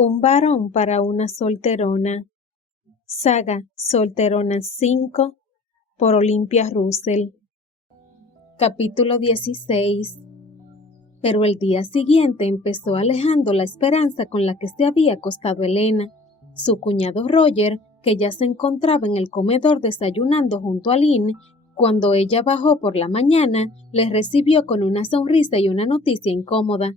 Un varón para una solterona. Saga Solterona 5 por Olympia Russell. Capítulo 16. Pero el día siguiente empezó alejando la esperanza con la que se había acostado Elena. Su cuñado Roger, que ya se encontraba en el comedor desayunando junto a Lynn, cuando ella bajó por la mañana, le recibió con una sonrisa y una noticia incómoda.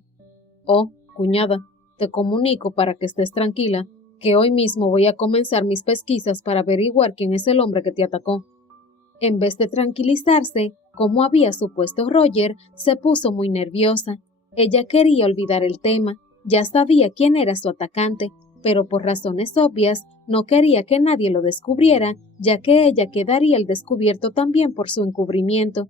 «Oh, cuñada, te comunico para que estés tranquila, que hoy mismo voy a comenzar mis pesquisas para averiguar quién es el hombre que te atacó». En vez de tranquilizarse, como había supuesto Roger, se puso muy nerviosa. Ella quería olvidar el tema, ya sabía quién era su atacante, pero por razones obvias no quería que nadie lo descubriera, ya que ella quedaría al descubierto también por su encubrimiento.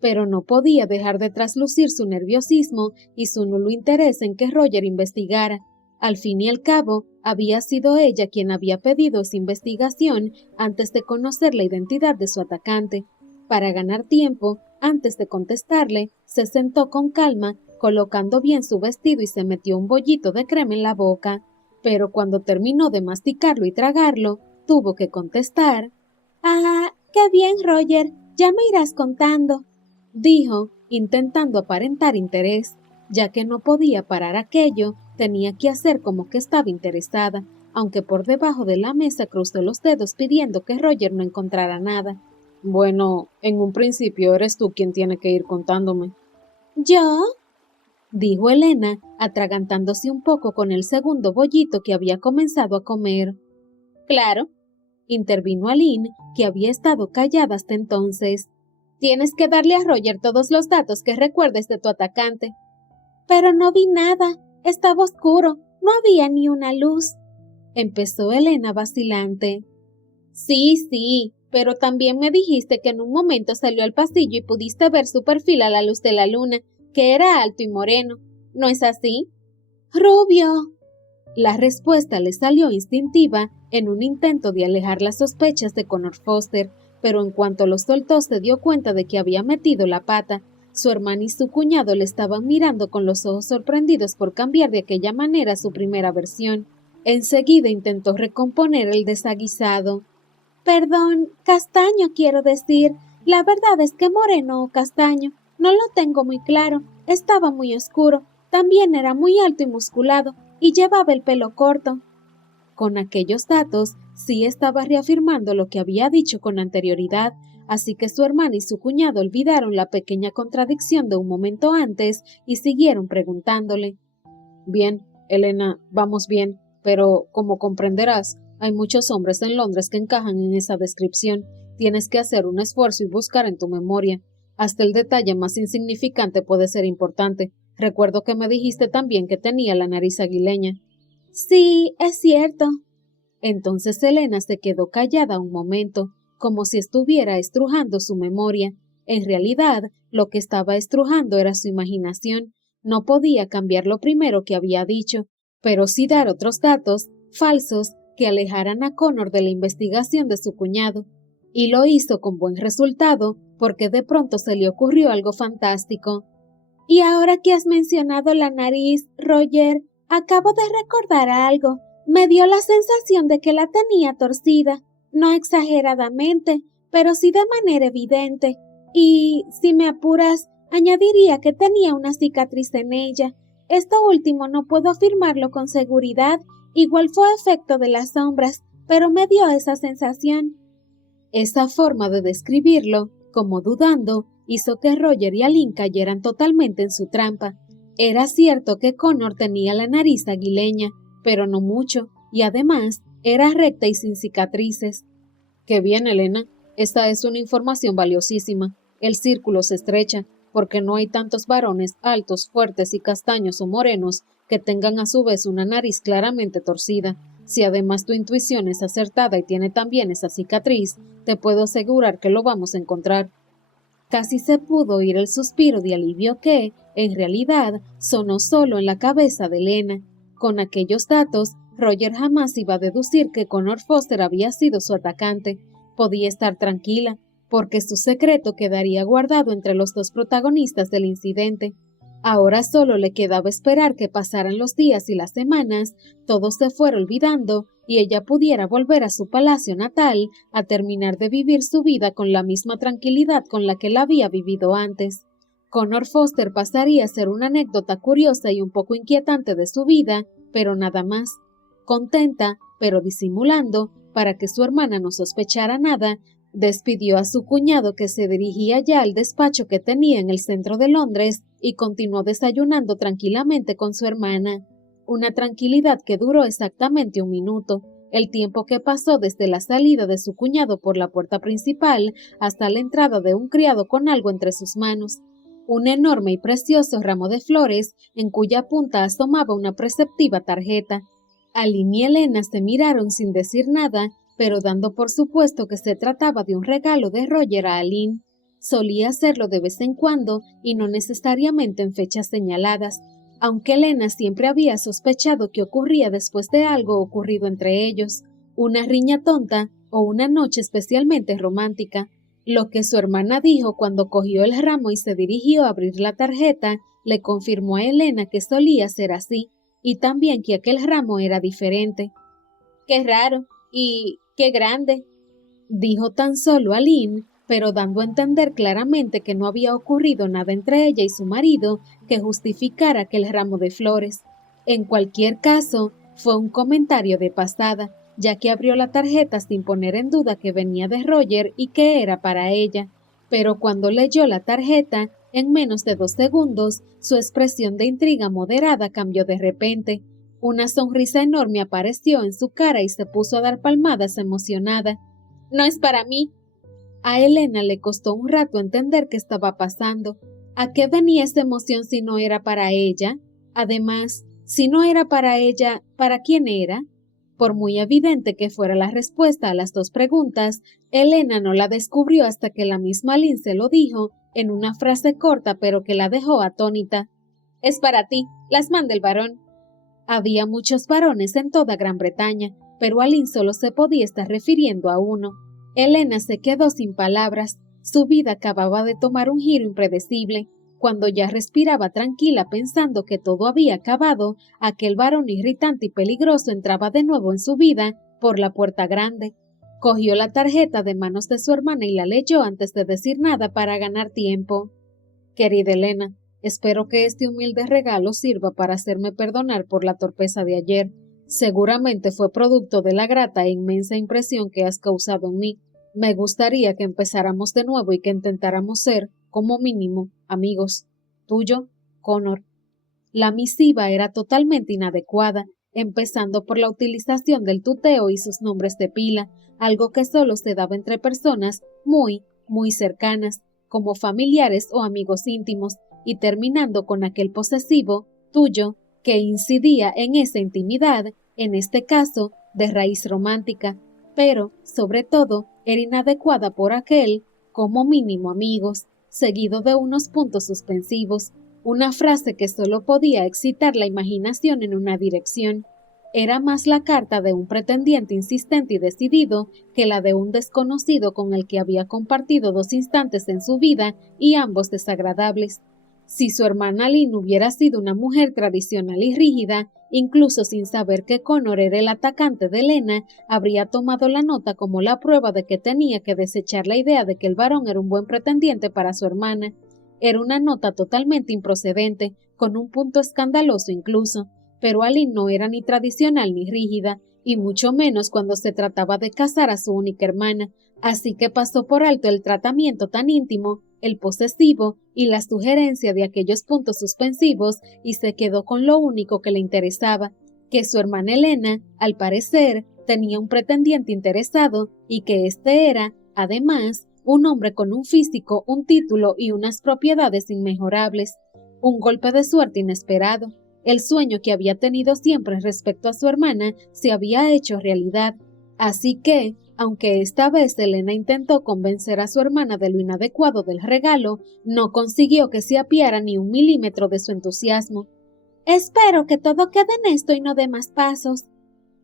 Pero no podía dejar de traslucir su nerviosismo y su nulo interés en que Roger investigara. Al fin y al cabo, había sido ella quien había pedido esa investigación antes de conocer la identidad de su atacante. Para ganar tiempo, antes de contestarle, se sentó con calma, colocando bien su vestido y se metió un bollito de crema en la boca. Pero cuando terminó de masticarlo y tragarlo, tuvo que contestar. «Ah, qué bien, Roger, ya me irás contando», dijo, intentando aparentar interés. Ya que no podía parar aquello, tenía que hacer como que estaba interesada, aunque por debajo de la mesa cruzó los dedos pidiendo que Roger no encontrara nada. «Bueno, en un principio eres tú quien tiene que ir contándome». «¿Yo?», dijo Elena, atragantándose un poco con el segundo bollito que había comenzado a comer. «Claro», intervino Aline, que había estado callada hasta entonces. «Tienes que darle a Roger todos los datos que recuerdes de tu atacante». «Pero no vi nada, estaba oscuro, no había ni una luz», empezó Elena vacilante. Sí, pero también me dijiste que en un momento salió al pasillo y pudiste ver su perfil a la luz de la luna, que era alto y moreno, ¿no es así?» «Rubio». La respuesta le salió instintiva en un intento de alejar las sospechas de Connor Foster, pero en cuanto lo soltó se dio cuenta de que había metido la pata. Su hermana y su cuñado le estaban mirando con los ojos sorprendidos por cambiar de aquella manera su primera versión. Enseguida intentó recomponer el desaguisado. «Perdón, castaño quiero decir. La verdad es que moreno o castaño, no lo tengo muy claro. Estaba muy oscuro. También era muy alto y musculado, y llevaba el pelo corto». Con aquellos datos, sí estaba reafirmando lo que había dicho con anterioridad, así que su hermana y su cuñado olvidaron la pequeña contradicción de un momento antes y siguieron preguntándole. «Bien, Elena, vamos bien, pero como comprenderás, hay muchos hombres en Londres que encajan en esa descripción. Tienes que hacer un esfuerzo y buscar en tu memoria. Hasta el detalle más insignificante puede ser importante. Recuerdo que me dijiste también que tenía la nariz aguileña». «Sí, es cierto». Entonces Elena se quedó callada un momento, como si estuviera estrujando su memoria. En realidad, lo que estaba estrujando era su imaginación. No podía cambiar lo primero que había dicho, pero sí dar otros datos falsos que alejaran a Connor de la investigación de su cuñado. Y lo hizo con buen resultado, porque de pronto se le ocurrió algo fantástico. «Y ahora que has mencionado la nariz, Roger, acabo de recordar algo. Me dio la sensación de que la tenía torcida, no exageradamente, pero sí de manera evidente. Y, si me apuras, añadiría que tenía una cicatriz en ella. Esto último no puedo afirmarlo con seguridad, igual fue efecto de las sombras, pero me dio esa sensación». Esa forma de describirlo, como dudando, hizo que Roger y Aline cayeran totalmente en su trampa. Era cierto que Connor tenía la nariz aguileña, pero no mucho, y además era recta y sin cicatrices. «Qué bien, Elena. Esta es una información valiosísima. El círculo se estrecha, porque no hay tantos varones altos, fuertes y castaños o morenos que tengan a su vez una nariz claramente torcida. Si además tu intuición es acertada y tiene también esa cicatriz, te puedo asegurar que lo vamos a encontrar». Casi se pudo oír el suspiro de alivio que, en realidad, sonó solo en la cabeza de Elena. Con aquellos datos, Roger jamás iba a deducir que Connor Foster había sido su atacante. Podía estar tranquila, porque su secreto quedaría guardado entre los dos protagonistas del incidente. Ahora solo le quedaba esperar que pasaran los días y las semanas, todo se fuera olvidando y ella pudiera volver a su palacio natal a terminar de vivir su vida con la misma tranquilidad con la que la había vivido antes. Connor Foster pasaría a ser una anécdota curiosa y un poco inquietante de su vida, pero nada más. Contenta, pero disimulando, para que su hermana no sospechara nada, despidió a su cuñado que se dirigía ya al despacho que tenía en el centro de Londres y continuó desayunando tranquilamente con su hermana. Una tranquilidad que duró exactamente 1 minuto, el tiempo que pasó desde la salida de su cuñado por la puerta principal hasta la entrada de un criado con algo entre sus manos. Un enorme y precioso ramo de flores en cuya punta asomaba una perceptiva tarjeta. Aline y Elena se miraron sin decir nada, pero dando por supuesto que se trataba de un regalo de Roger a Aline. Solía hacerlo de vez en cuando y no necesariamente en fechas señaladas, aunque Elena siempre había sospechado que ocurría después de algo ocurrido entre ellos, una riña tonta o una noche especialmente romántica. Lo que su hermana dijo cuando cogió el ramo y se dirigió a abrir la tarjeta le confirmó a Elena que solía ser así, y también que aquel ramo era diferente. «Qué raro y qué grande», dijo tan solo Aline, pero dando a entender claramente que no había ocurrido nada entre ella y su marido que justificara aquel ramo de flores. En cualquier caso, fue un comentario de pasada, ya que abrió la tarjeta sin poner en duda que venía de Roger y que era para ella. Pero cuando leyó la tarjeta, en menos de 2 segundos, su expresión de intriga moderada cambió de repente. Una sonrisa enorme apareció en su cara y se puso a dar palmadas emocionada. «No es para mí». A Elena le costó un rato entender qué estaba pasando. ¿A qué venía esa emoción si no era para ella? Además, si no era para ella, ¿para quién era? Por muy evidente que fuera la respuesta a las dos preguntas, Elena no la descubrió hasta que la misma Lynn se lo dijo en una frase corta pero que la dejó atónita. «Es para ti, las manda el varón». Había muchos varones en toda Gran Bretaña, pero a Lynn solo se podía estar refiriendo a uno. Elena se quedó sin palabras. Su vida acababa de tomar un giro impredecible. Cuando ya respiraba tranquila pensando que todo había acabado, aquel varón irritante y peligroso entraba de nuevo en su vida por la puerta grande. Cogió la tarjeta de manos de su hermana y la leyó antes de decir nada para ganar tiempo. «Querida Elena, espero que este humilde regalo sirva para hacerme perdonar por la torpeza de ayer. Seguramente fue producto de la grata e inmensa impresión que has causado en mí. Me gustaría que empezáramos de nuevo y que intentáramos ser, como mínimo, amigos. Tuyo, Connor». La misiva era totalmente inadecuada, empezando por la utilización del tuteo y sus nombres de pila, algo que solo se daba entre personas muy, muy cercanas, como familiares o amigos íntimos, y terminando con aquel posesivo, tuyo, que incidía en esa intimidad, en este caso, de raíz romántica, pero, sobre todo, era inadecuada por aquel, como mínimo amigos, seguido de unos puntos suspensivos, una frase que solo podía excitar la imaginación en una dirección. Era más la carta de un pretendiente insistente y decidido que la de un desconocido con el que había compartido 2 instantes en su vida y ambos desagradables. Si su hermana Lynn hubiera sido una mujer tradicional y rígida, incluso sin saber que Connor era el atacante de Elena, habría tomado la nota como la prueba de que tenía que desechar la idea de que el varón era un buen pretendiente para su hermana. Era una nota totalmente improcedente, con un punto escandaloso incluso, pero Aline no era ni tradicional ni rígida, y mucho menos cuando se trataba de casar a su única hermana, así que pasó por alto el tratamiento tan íntimo, el posesivo y la sugerencia de aquellos puntos suspensivos y se quedó con lo único que le interesaba, que su hermana Elena, al parecer, tenía un pretendiente interesado y que éste era, además, un hombre con un físico, un título y unas propiedades inmejorables. Un golpe de suerte inesperado. El sueño que había tenido siempre respecto a su hermana se había hecho realidad. Así que, aunque esta vez Elena intentó convencer a su hermana de lo inadecuado del regalo, no consiguió que se apiara ni 1 milímetro de su entusiasmo. «Espero que todo quede en esto y no dé más pasos»,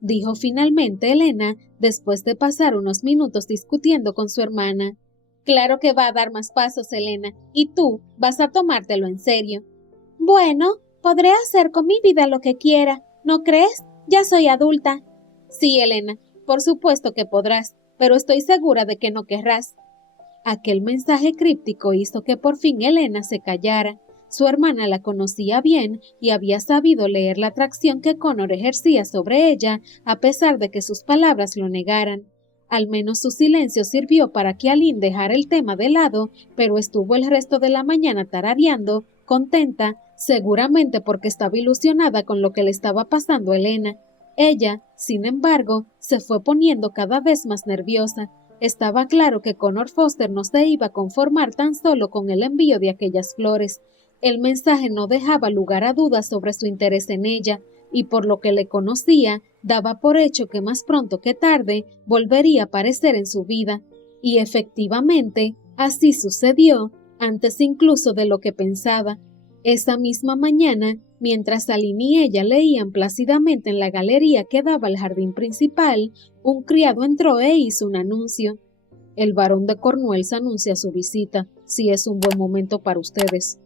dijo finalmente Elena, después de pasar unos minutos discutiendo con su hermana. «Claro que va a dar más pasos, Elena, y tú vas a tomártelo en serio». Bueno, podré hacer con mi vida lo que quiera, ¿no crees? Ya soy adulta. Sí, Elena, por supuesto que podrás, pero estoy segura de que no querrás. Aquel mensaje críptico hizo que por fin Elena se callara. Su hermana la conocía bien y había sabido leer la atracción que Connor ejercía sobre ella, a pesar de que sus palabras lo negaran. Al menos su silencio sirvió para que Aline dejara el tema de lado, pero estuvo el resto de la mañana tarareando, contenta, seguramente porque estaba ilusionada con lo que le estaba pasando a Elena. Ella, sin embargo, se fue poniendo cada vez más nerviosa. Estaba claro que Connor Foster no se iba a conformar tan solo con el envío de aquellas flores. El mensaje no dejaba lugar a dudas sobre su interés en ella, y por lo que le conocía, daba por hecho que más pronto que tarde volvería a aparecer en su vida. Y efectivamente, así sucedió, antes incluso de lo que pensaba. Esa misma mañana, mientras Aline y ella leían plácidamente en la galería que daba al jardín principal, un criado entró e hizo un anuncio. El barón de Cornwalls anuncia su visita, si es un buen momento para ustedes.